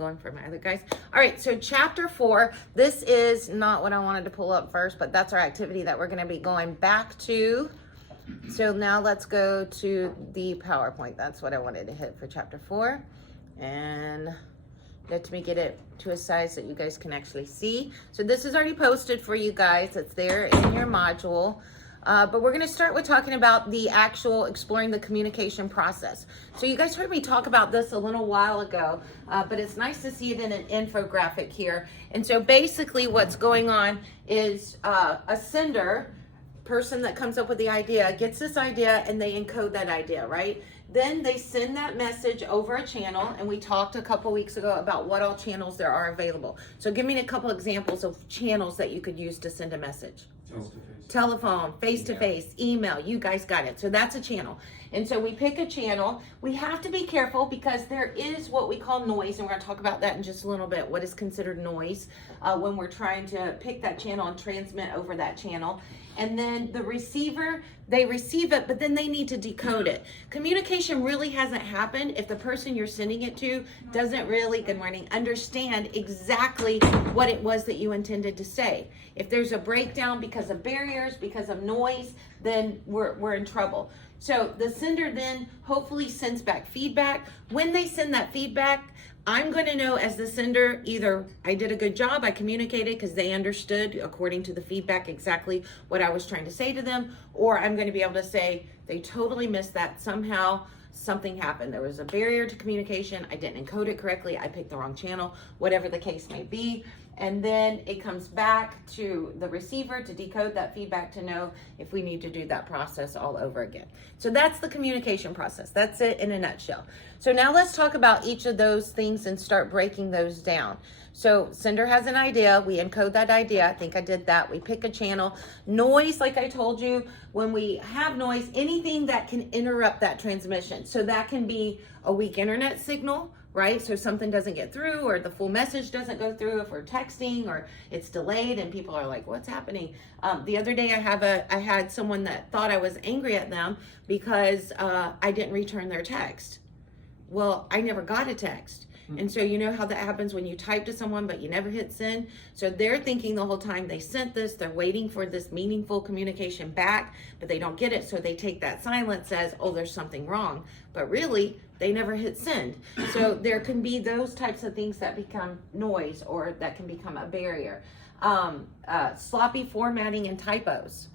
going for my other guys. All right, so chapter 4, this is not what I wanted to pull up first, but that's our activity that we're going to be going back to. So now let's go to the PowerPoint. That's what I wanted to hit for chapter 4. And let me get it to a size that you guys can actually see. So this is already posted for you guys. It's there in your module. But we're going to start with talking about the actual exploring the communication process. So you guys heard me talk about this a little while ago, but it's nice to see it in an infographic here. And so basically what's going on is a sender, person that comes up with the idea, gets this idea and they encode that idea, right? Then they send that message over a channel, and we talked a couple weeks ago about what all channels there are available. So give me a couple examples of channels that you could use to send a message. Telephone, face-to-face, email, you guys got it. So that's a channel. And so we pick a channel. We have to be careful because there is what we call noise, and we're going to talk about that in just a little bit, what is considered noise when we're trying to pick that channel and transmit over that channel. And then the receiver, they receive it, but then they need to decode it. Communication really hasn't happened if the person you're sending it to doesn't really, good morning, understand exactly what it was that you intended to say. If there's a breakdown because of barriers, because of noise, then we're in trouble. So the sender then hopefully sends back feedback. When they send that feedback, I'm going to know as the sender, either I did a good job, I communicated because they understood according to the feedback exactly what I was trying to say to them, or I'm going to be able to say they totally missed that. Somehow something happened. There was a barrier to communication. I didn't encode it correctly. I picked the wrong channel, whatever the case may be. And then it comes back to the receiver to decode that feedback to know if we need to do that process all over again. So that's the communication process. That's it in a nutshell. So now let's talk about each of those things and start breaking those down. So sender has an idea. We encode that idea. I think I did that. We pick a channel. Noise, like I told you, when we have noise, anything that can interrupt that transmission. So that can be a weak internet signal, right? So something doesn't get through, or the full message doesn't go through if we're texting, or it's delayed and people are like, what's happening? The other day I had someone that thought I was angry at them because I didn't return their text. Well, I never got a text. And so you know how that happens when you type to someone but you never hit send? So they're thinking the whole time they sent this, they're waiting for this meaningful communication back, but they don't get it. So they take that silence as, oh, there's something wrong. But really, they never hit send. So there can be those types of things that become noise, or that can become a barrier. Sloppy formatting and typos,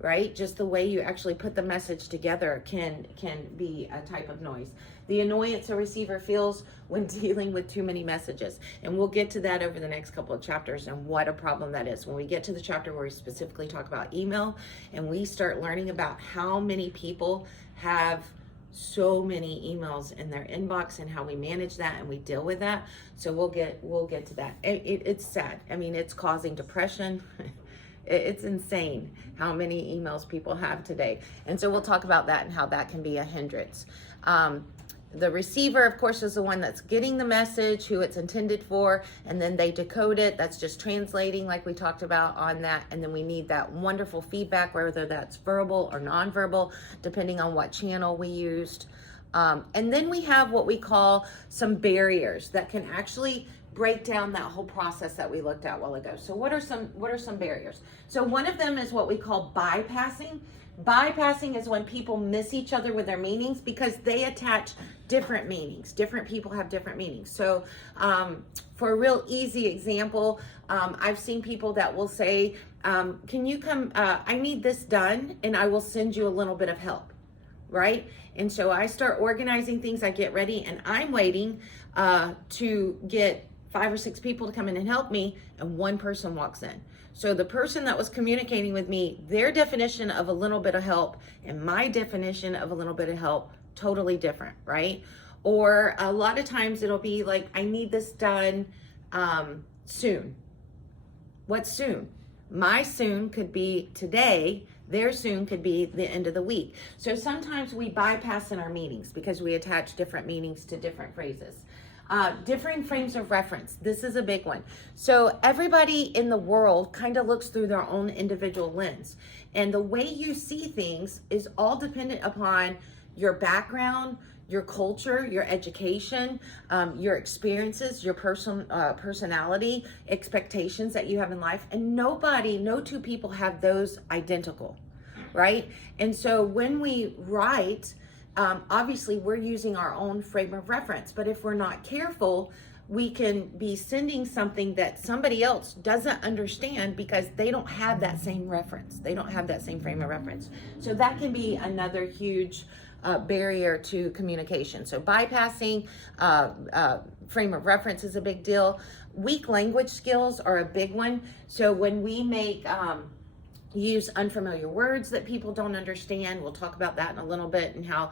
right? Just the way you actually put the message together can be a type of noise. The annoyance a receiver feels when dealing with too many messages. And we'll get to that over the next couple of chapters and what a problem that is. When we get to the chapter where we specifically talk about email and we start learning about how many people have so many emails in their inbox and how we manage that and we deal with that. So we'll get to that. It's sad. I mean, it's causing depression. It's insane how many emails people have today. And so we'll talk about that and how that can be a hindrance. The receiver, of course, is the one that's getting the message, who it's intended for, and then they decode it. That's just translating like we talked about on that. And then we need that wonderful feedback, whether that's verbal or nonverbal, depending on what channel we used. And then we have what we call some barriers that can actually break down that whole process that we looked at a while ago. So what are some barriers? So one of them is what we call bypassing. Bypassing is when people miss each other with their meanings because they attach different meanings. Different people have different meanings. So for a real easy example, I've seen people that will say, can you come, I need this done and I will send you a little bit of help, right? And so I start organizing things, I get ready, and I'm waiting to get 5 or 6 people to come in and help me, and one person walks in. So the person that was communicating with me, their definition of a little bit of help and my definition of a little bit of help, totally different, right? Or a lot of times it'll be like, I need this done soon. What's soon? My soon could be today, their soon could be the end of the week. So sometimes we bypass in our meanings because we attach different meanings to different phrases. Differing frames of reference. This is a big one. So everybody in the world kind of looks through their own individual lens. And the way you see things is all dependent upon your background, your culture, your education, your experiences, your personality, expectations that you have in life. And no two people have those identical, right? And so when we write, obviously we're using our own frame of reference, but if we're not careful, we can be sending something that somebody else doesn't understand because they don't have that same reference. They don't have that same frame of reference. So that can be another huge barrier to communication. So bypassing frame of reference is a big deal. Weak language skills are a big one. So when we use unfamiliar words that people don't understand. We'll talk about that in a little bit, and how,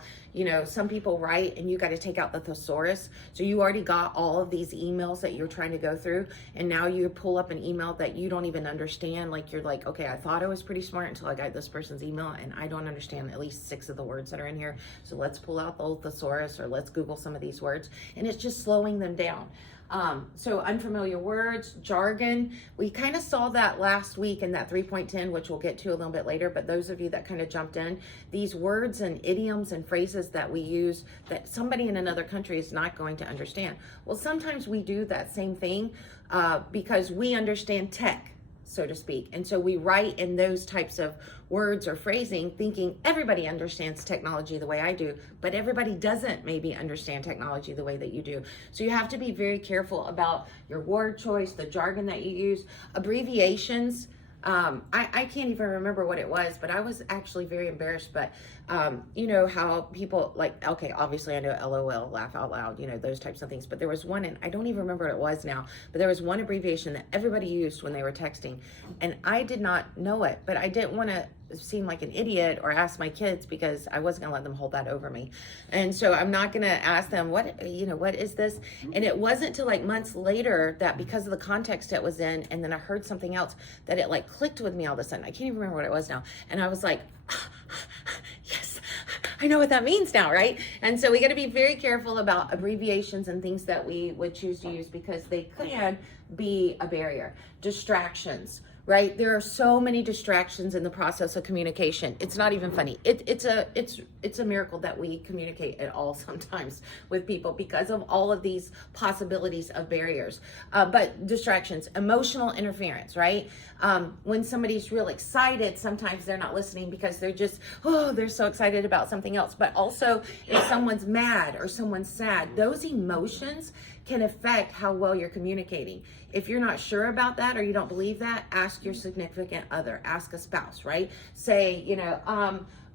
some people write and you got to take out the thesaurus. So you already got all of these emails that you're trying to go through, and now you pull up an email that you don't even understand. Like, you're like, okay, I thought I was pretty smart until I got this person's email, and I don't understand at least 6 of the words that are in here. So let's pull out the old thesaurus, or let's Google some of these words, and it's just slowing them down. So unfamiliar words, jargon, we kind of saw that last week in that 3.10, which we'll get to a little bit later, but those of you that kind of jumped in, these words and idioms and phrases that we use that somebody in another country is not going to understand. Well, sometimes we do that same thing because we understand tech, so to speak. And so we write in those types of words or phrasing thinking everybody understands technology the way I do, but everybody doesn't maybe understand technology the way that you do. So you have to be very careful about your word choice, the jargon that you use, abbreviations. I can't even remember what it was, but I was actually very embarrassed. But you know how people like, okay, obviously I know LOL, laugh out loud, those types of things. But there was one, and I don't even remember what it was now, but there was one abbreviation that everybody used when they were texting, and I did not know it, but I didn't want to seem like an idiot or ask my kids, because I wasn't gonna let them hold that over me. And so I'm not gonna ask them what is this? And it wasn't till like months later that, because of the context it was in, and then I heard something else, that it like clicked with me all of a sudden. I can't even remember what it was now. And I was like, yes, I know what that means now, right? And so we got to be very careful about abbreviations and things that we would choose to use, because they can be a barrier. Distractions, right? There are so many distractions in the process of communication. It's not even funny. It's a miracle that we communicate at all sometimes with people, because of all of these possibilities of barriers. But distractions, emotional interference, right? When somebody's real excited, sometimes they're not listening because they're just, they're so excited about something else. But also if someone's mad or someone's sad, those emotions can affect how well you're communicating. If you're not sure about that, or you don't believe that, ask your significant other, ask a spouse, right? Say,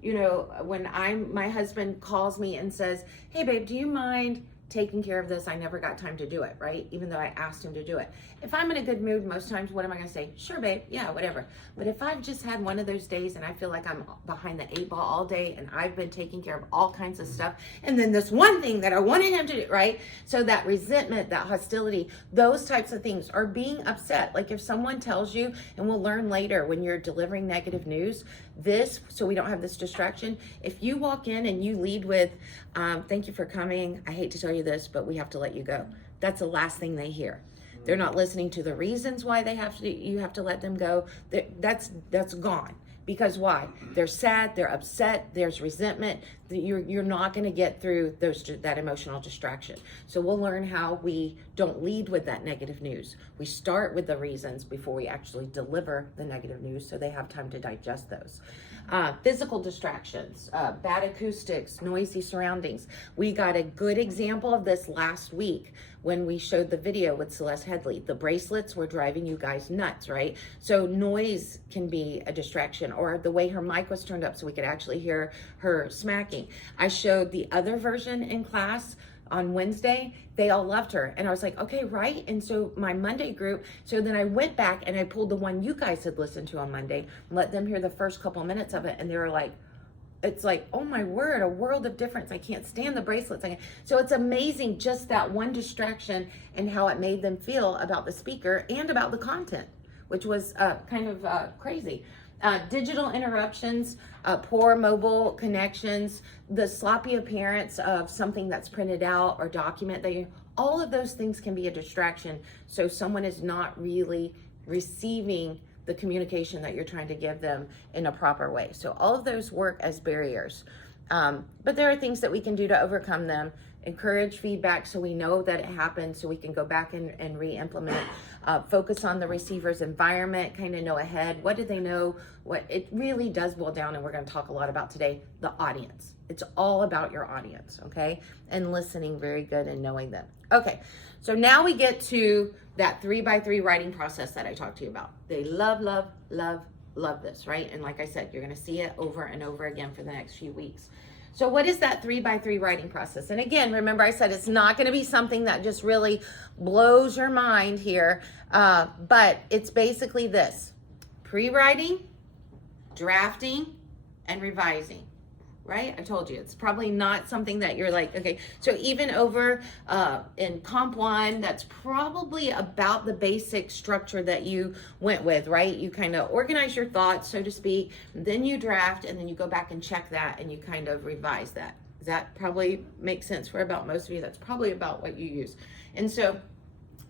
when my husband calls me and says, hey babe, do you mind taking care of this? I never got time to do it, right? Even though I asked him to do it. If I'm in a good mood, most times, what am I going to say? Sure, babe. Yeah, whatever. But if I've just had one of those days and I feel like I'm behind the 8 ball all day, and I've been taking care of all kinds of stuff, and then this one thing that I wanted him to do, right? So that resentment, that hostility, those types of things, are being upset. Like if someone tells you, and we'll learn later when you're delivering negative news, so we don't have this distraction. If you walk in and you lead with, thank you for coming, I hate to tell you this, but we have to let you go. That's the last thing they hear. They're not listening to the reasons why you have to let them go. That's gone. Because why? They're sad, they're upset, there's resentment. You're not going to get through that emotional distraction. So we'll learn how we don't lead with that negative news. We start with the reasons before we actually deliver the negative news, so they have time to digest those. Physical distractions, bad acoustics, noisy surroundings. We got a good example of this last week when we showed the video with Celeste Headley. The bracelets were driving you guys nuts, right? So noise can be a distraction, or the way her mic was turned up so we could actually hear her smacking. I showed the other version in class on Wednesday. They all loved her. And I was like, okay, right? And so my Monday group, so then I went back and I pulled the one you guys had listened to on Monday, let them hear the first couple minutes of it, and they were like, it's like, oh my word, a world of difference. I can't stand the bracelets. So it's amazing just that one distraction and how it made them feel about the speaker and about the content, which was kind of crazy. Digital interruptions, poor mobile connections, the sloppy appearance of something that's printed out or document, all of those things can be a distraction. So someone is not really receiving the communication that you're trying to give them in a proper way. So all of those work as barriers. But there are things that we can do to overcome them. Encourage feedback so we know that it happened, so we can go back and re-implement. Focus on the receiver's environment, kind of know ahead. What do they know? What it really does boil down, and we're going to talk a lot about today, the audience. It's all about your audience, okay? And listening very good and knowing them. Okay, so now we get to that 3x3 writing process that I talked to you about. They love this, right? And like I said, you're going to see it over and over again for the next few weeks. So what is that 3x3 writing process? And again, remember I said it's not going to be something that just really blows your mind here, but it's basically this: pre-writing, drafting, and revising. Right? I told you, it's probably not something that you're like, okay, so even over in Comp 1, that's probably about the basic structure that you went with, right? You kind of organize your thoughts, so to speak, then you draft, and then you go back and check that, and you kind of revise that. Does that probably make sense for about most of you? That's probably about what you use. And so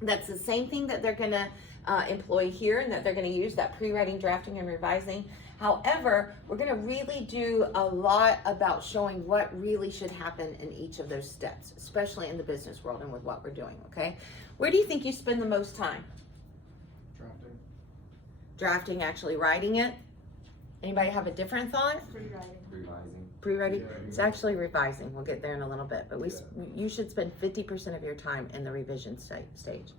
that's the same thing that they're gonna employ here, and that they're gonna use, that pre-writing, drafting, and revising. However, we're going to really do a lot about showing what really should happen in each of those steps, especially in the business world and with what we're doing, okay? Where do you think you spend the most time? Drafting. Drafting, actually writing it? Anybody have a different thought? Revising. Pre-writing? Yeah. It's actually revising. We'll get there in a little bit, but you should spend 50% of your time in the revision stage.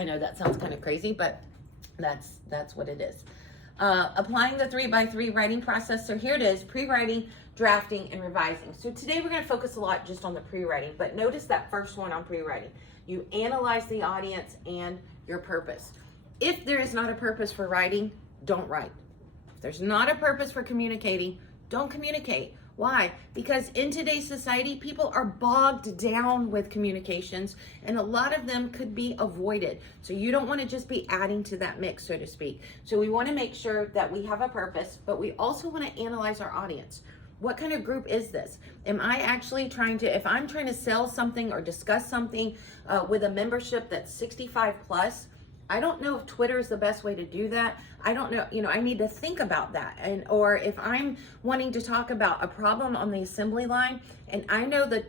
I know that sounds kind of crazy, but that's what it is. Applying the 3x3 writing process. So here it is: pre-writing, drafting, and revising. So today we're going to focus a lot just on the pre-writing, but notice that first one on pre-writing. You analyze the audience and your purpose. If there is not a purpose for writing, don't write. If there's not a purpose for communicating, don't communicate. Why? Because in today's society, people are bogged down with communications, and a lot of them could be avoided. So you don't want to just be adding to that mix, so to speak. So we want to make sure that we have a purpose, but we also want to analyze our audience. What kind of group is this? Am I actually if I'm trying to sell something or discuss something with a membership that's 65 plus, I don't know if Twitter is the best way to do that. I don't know, I need to think about that. Or if I'm wanting to talk about a problem on the assembly line, and I know that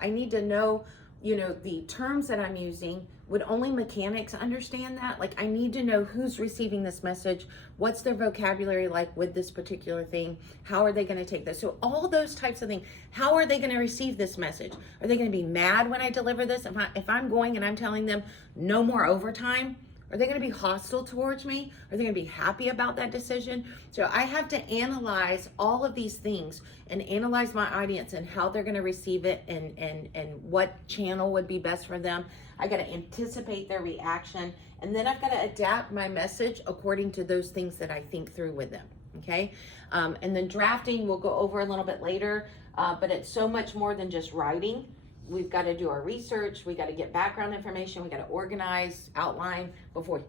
I need to know, the terms that I'm using, would only mechanics understand that? Like, I need to know who's receiving this message, what's their vocabulary like with this particular thing, how are they going to take this? So all those types of things, how are they going to receive this message? Are they going to be mad when I deliver this? If I'm going and I'm telling them no more overtime, are they going to be hostile towards me? Are they going to be happy about that decision? So I have to analyze all of these things and analyze my audience and how they're going to receive it and what channel would be best for them. I got to anticipate their reaction, and then I've got to adapt my message according to those things that I think through with them. Okay. And then drafting we'll go over a little bit later, but it's so much more than just writing. We've got to do our research. We got to get background information. We got to organize, outline before we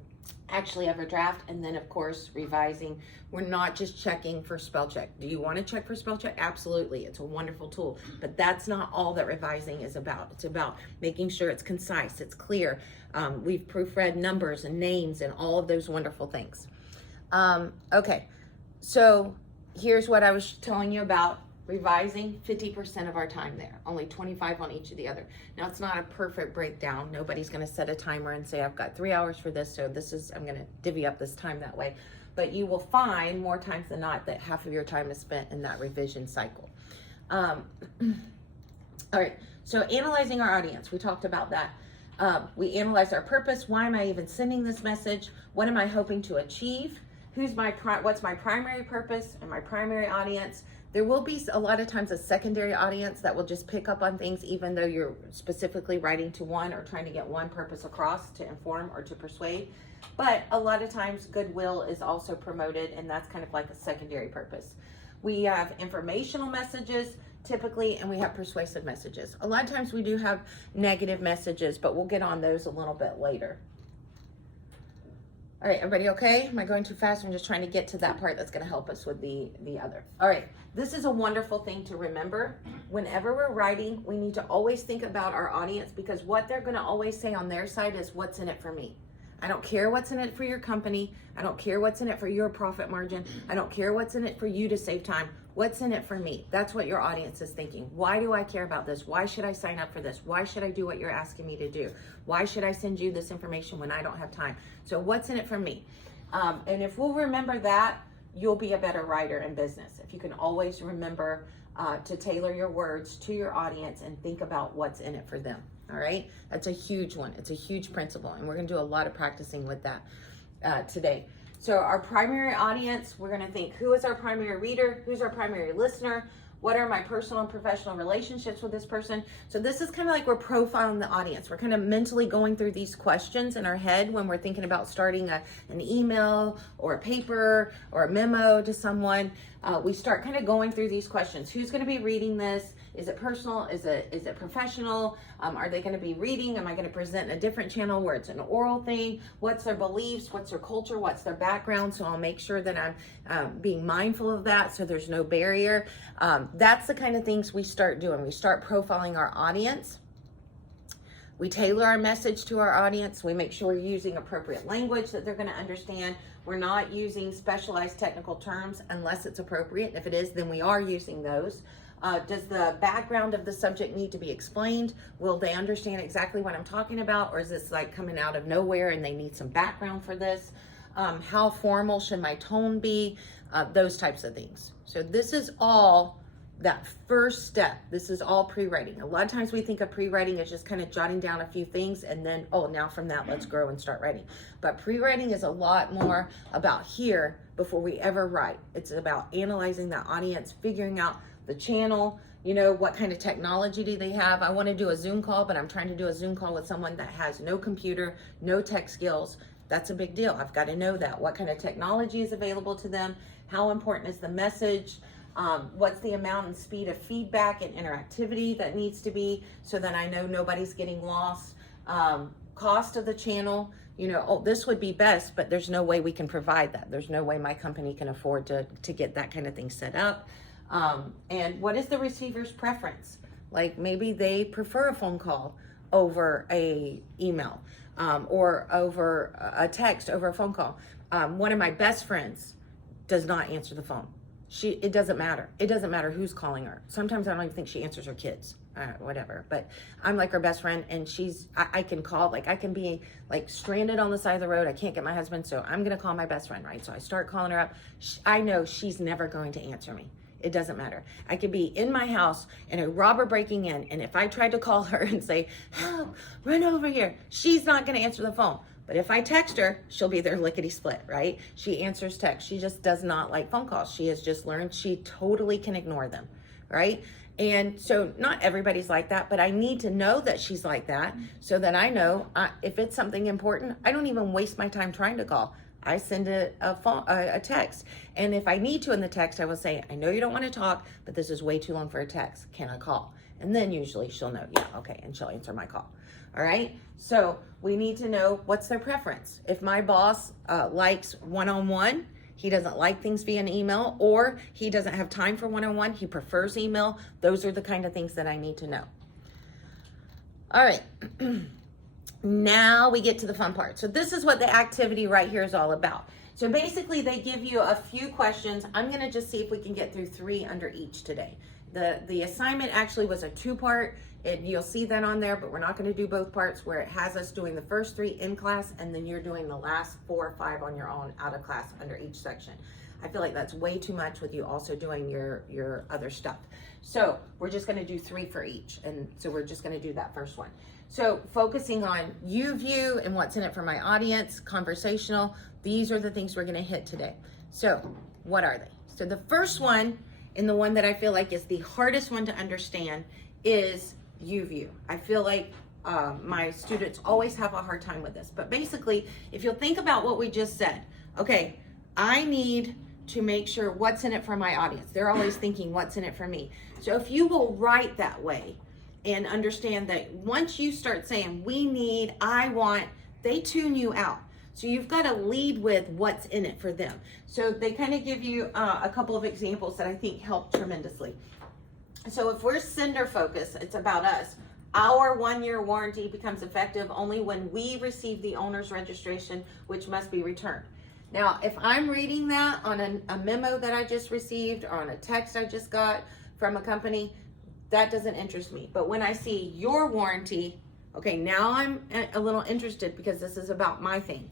actually ever draft. And then of course, revising. We're not just checking for spell check. Do you want to check for spell check? Absolutely. It's a wonderful tool, but that's not all that revising is about. It's about making sure it's concise, it's clear. We've proofread numbers and names and all of those wonderful things. Okay. So here's what I was telling you about. Revising, 50% of our time there, only 25 on each of the other. Now, it's not a perfect breakdown. Nobody's going to set a timer and say, I've got 3 hours for this, so I'm going to divvy up this time that way. But you will find more times than not that half of your time is spent in that revision cycle. All right, so analyzing our audience, we talked about that. We analyze our purpose. Why am I even sending this message? What am I hoping to achieve? What's my primary purpose and my primary audience? There will be a lot of times a secondary audience that will just pick up on things even though you're specifically writing to one or trying to get one purpose across to inform or to persuade. But a lot of times goodwill is also promoted, and that's kind of like a secondary purpose. We have informational messages typically, and we have persuasive messages. A lot of times we do have negative messages, but we'll get on those a little bit later. All right, everybody okay? Am I going too fast? I'm just trying to get to that part that's going to help us with the other. All right, this is a wonderful thing to remember. Whenever we're writing, we need to always think about our audience, because what they're going to always say on their side is, what's in it for me? I don't care what's in it for your company. I don't care what's in it for your profit margin. I don't care what's in it for you to save time. What's in it for me? That's what your audience is thinking. Why do I care about this? Why should I sign up for this? Why should I do what you're asking me to do? Why should I send you this information when I don't have time? So what's in it for me? And if we'll remember that, you'll be a better writer in business. If you can always remember to tailor your words to your audience and think about what's in it for them. All right, that's a huge one. It's a huge principle, and we're going to do a lot of practicing with that today. So our primary audience, we're going to think, who is our primary reader? Who's our primary listener? What are my personal and professional relationships with this person? So this is kind of like we're profiling the audience. We're kind of mentally going through these questions in our head when we're thinking about starting an email or a paper or a memo to someone. We start kind of going through these questions. Who's going to be reading this? Is it personal? Is it professional? Are they going to be reading? Am I going to present in a different channel where it's an oral thing? What's their beliefs? What's their culture? What's their background? So I'll make sure that I'm being mindful of that so there's no barrier. That's the kind of things we start doing. We start profiling our audience. We tailor our message to our audience. We make sure we're using appropriate language that they're going to understand. We're not using specialized technical terms unless it's appropriate. If it is, then we are using those. Does the background of the subject need to be explained? Will they understand exactly what I'm talking about? Or is this like coming out of nowhere and they need some background for this? How formal should my tone be? Those types of things. So this is all that first step. This is all pre-writing. A lot of times we think of pre-writing as just kind of jotting down a few things and then, oh, now from that, let's grow and start writing. But pre-writing is a lot more about here before we ever write. It's about analyzing that audience, figuring out the channel, what kind of technology do they have? I want to do a Zoom call, but I'm trying to do a Zoom call with someone that has no computer, no tech skills. That's a big deal. I've got to know that. What kind of technology is available to them? How important is the message? What's the amount and speed of feedback and interactivity that needs to be so that I know nobody's getting lost? Cost of the channel, this would be best, but there's no way we can provide that. There's no way my company can afford to get that kind of thing set up. And what is the receiver's preference? Like maybe they prefer a phone call over a email, or over a text over a phone call. One of my best friends does not answer the phone. It doesn't matter. It doesn't matter who's calling her. Sometimes I don't even think she answers her kids, whatever. But I'm like her best friend, and I can call, like I can be like stranded on the side of the road. I can't get my husband, so I'm going to call my best friend, right? So I start calling her up. I know she's never going to answer me. It doesn't matter. I could be in my house and a robber breaking in, and if I tried to call her and say, help, run over here, she's not going to answer the phone. But if I text her, she'll be there lickety split, right? She answers text. She just does not like phone calls. She has just learned she totally can ignore them, right? And so not everybody's like that, but I need to know that she's like that so that I know if it's something important, I don't even waste my time trying to call. I send a text. And if I need to in the text, I will say, I know you don't want to talk, but this is way too long for a text. Can I call? And then usually she'll know, yeah, okay, and she'll answer my call. All right, so we need to know what's their preference. If my boss likes one-on-one, he doesn't like things via an email, or he doesn't have time for one-on-one, he prefers email, those are the kind of things that I need to know. All right, now we get to the fun part. So this is what the activity right here is all about. So basically they give you a few questions. I'm gonna just see if we can get through 3 under each today. The assignment actually was a 2-part. You'll see that on there, but we're not going to do both parts, where it has us doing the first 3 in class, and then you're doing the last 4 or 5 on your own out of class under each section. I feel like that's way too much with you also doing your other stuff. So we're just going to do 3 for each, and so we're just going to do that first one. So focusing on you view and what's in it for my audience, conversational, these are the things we're going to hit today. So what are they? So the first one, and the one that I feel like is the hardest one to understand, is you view. I feel like my students always have a hard time with this, but basically if you'll think about what we just said, okay, I need to make sure what's in it for my audience. They're always thinking what's in it for me. So if you will write that way and understand that once you start saying we need, I want, they tune you out. So you've got to lead with what's in it for them. So they kind of give you a couple of examples that I think help tremendously. So if we're sender focused, it's about us. Our 1-year warranty becomes effective only when we receive the owner's registration, which must be returned. Now, if I'm reading that on a memo that I just received or on a text I just got from a company, that doesn't interest me. But when I see your warranty, okay, now I'm a little interested because this is about my thing.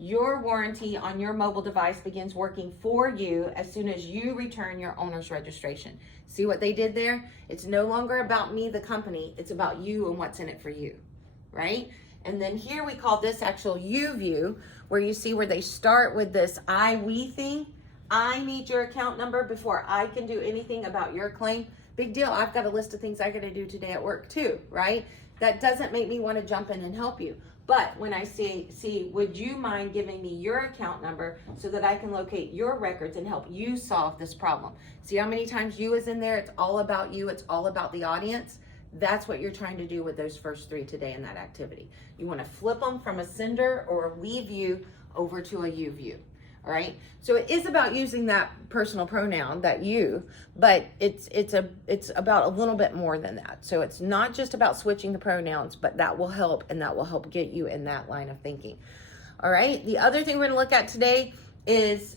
Your warranty on your mobile device begins working for you as soon as you return your owner's registration. See what they did there? It's no longer about me, the company. It's about you and what's in it for you, right? And then here we call this actual you view, where you see where they start with this we thing. I need your account number before I can do anything about your claim. Big deal. I've got a list of things I got to do today at work too, right? That doesn't make me want to jump in and help you. But when I see, would you mind giving me your account number so that I can locate your records and help you solve this problem? See how many times you is in there? It's all about you. It's all about the audience. That's what you're trying to do with those first three today in that activity. You want to flip them from a sender or a we view over to a you view. All right. So it is about using that personal pronoun, that you, but it's about a little bit more than that. So it's not just about switching the pronouns, but that will help, and that will help get you in that line of thinking. All right. The other thing we're going to look at today is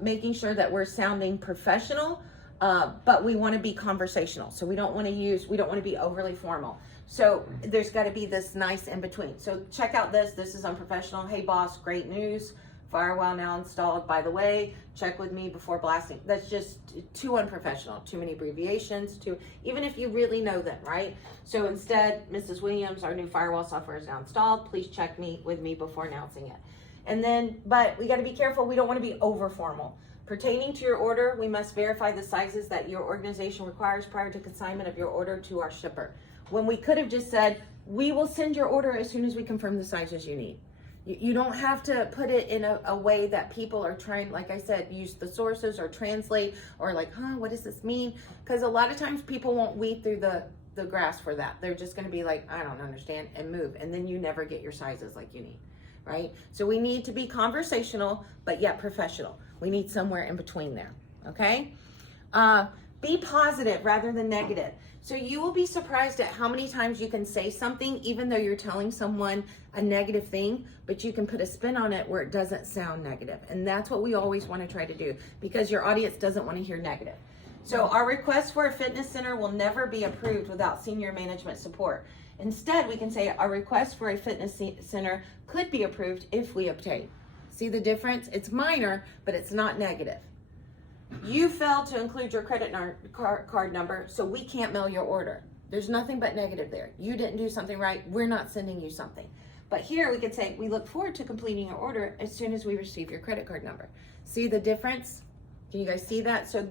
making sure that we're sounding professional, but we want to be conversational. So we don't want to be overly formal. So there's got to be this nice in between. So check out this. This is unprofessional. Hey boss, great news. Firewall now installed, by the way. Check with me before blasting. That's just too unprofessional. Too many abbreviations. Even if you really know them, right? So instead, Mrs. Williams, our new firewall software is now installed. Please check with me before announcing it. And then, but we got to be careful. We don't want to be over formal. Pertaining to your order, we must verify the sizes that your organization requires prior to consignment of your order to our shipper. When we could have just said, we will send your order as soon as we confirm the sizes you need. You don't have to put it in a way that people are trying, like I said, use the sources or translate or like, what does this mean? Because a lot of times people won't weed through the grass for that. They're just going to be like, I don't understand, and move. And then you never get your sizes like you need, right? So we need to be conversational, but yet professional. We need somewhere in between there, okay? Be positive rather than negative. So you will be surprised at how many times you can say something, even though you're telling someone a negative thing, but you can put a spin on it where it doesn't sound negative. And that's what we always want to try to do, because your audience doesn't want to hear negative. So our request for a fitness center will never be approved without senior management support. Instead, we can say our request for a fitness center could be approved if we obtain. See the difference? It's minor, but it's not negative. You failed to include your credit card number, so we can't mail your order. There's nothing but negative there. You didn't do something right. We're not sending you something. But here we could say, we look forward to completing your order as soon as we receive your credit card number. See the difference? Can you guys see that? So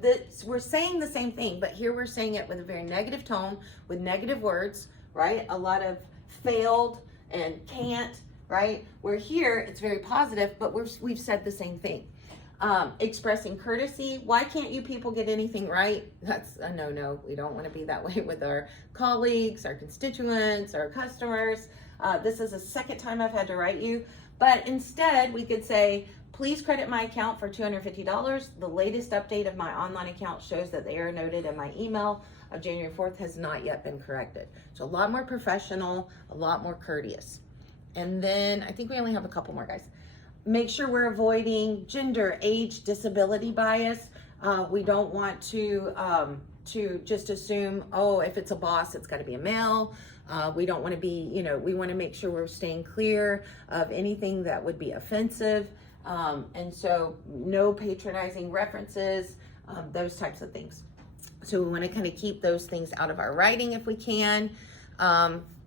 we're saying the same thing, but here we're saying it with a very negative tone, with negative words, right? A lot of failed and can't, right? Where here, it's very positive, but we've said the same thing. Expressing courtesy. Why can't you people get anything right? That's a no-no. We don't want to be that way with our colleagues, our constituents, our customers. This is the second time I've had to write you, but instead we could say, please credit my account for $250. The latest update of my online account shows that the error noted in my email of January 4th has not yet been corrected. So a lot more professional, a lot more courteous. And then I think we only have a couple more, guys. Make sure we're avoiding gender, age, disability bias. We don't want to just assume, if it's a boss, it's got to be a male. We don't want to be, we want to make sure we're staying clear of anything that would be offensive. And so no patronizing references, those types of things. So we want to kind of keep those things out of our writing if we can.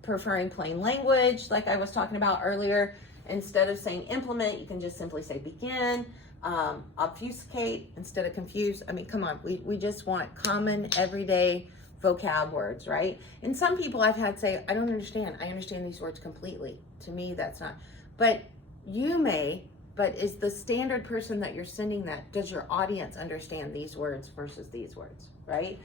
Preferring plain language, like I was talking about earlier. Instead of saying implement, you can just simply say begin. Obfuscate instead of confuse. I mean, come on, we just want common everyday vocab words, right? And some people I've had say, I don't understand. I understand these words completely. To me, that's not. But you may, but is the standard person that you're sending that, does your audience understand these words versus these words, right?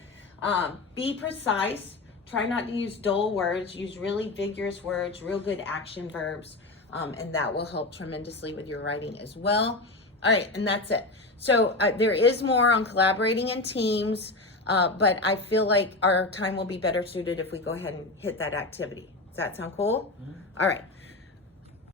Be precise. Try not to use dull words. Use really vigorous words, real good action verbs. And that will help tremendously with your writing as well. All right, and that's it. So there is more on collaborating in teams, but I feel like our time will be better suited if we go ahead and hit that activity. Does that sound cool? Mm-hmm. All right.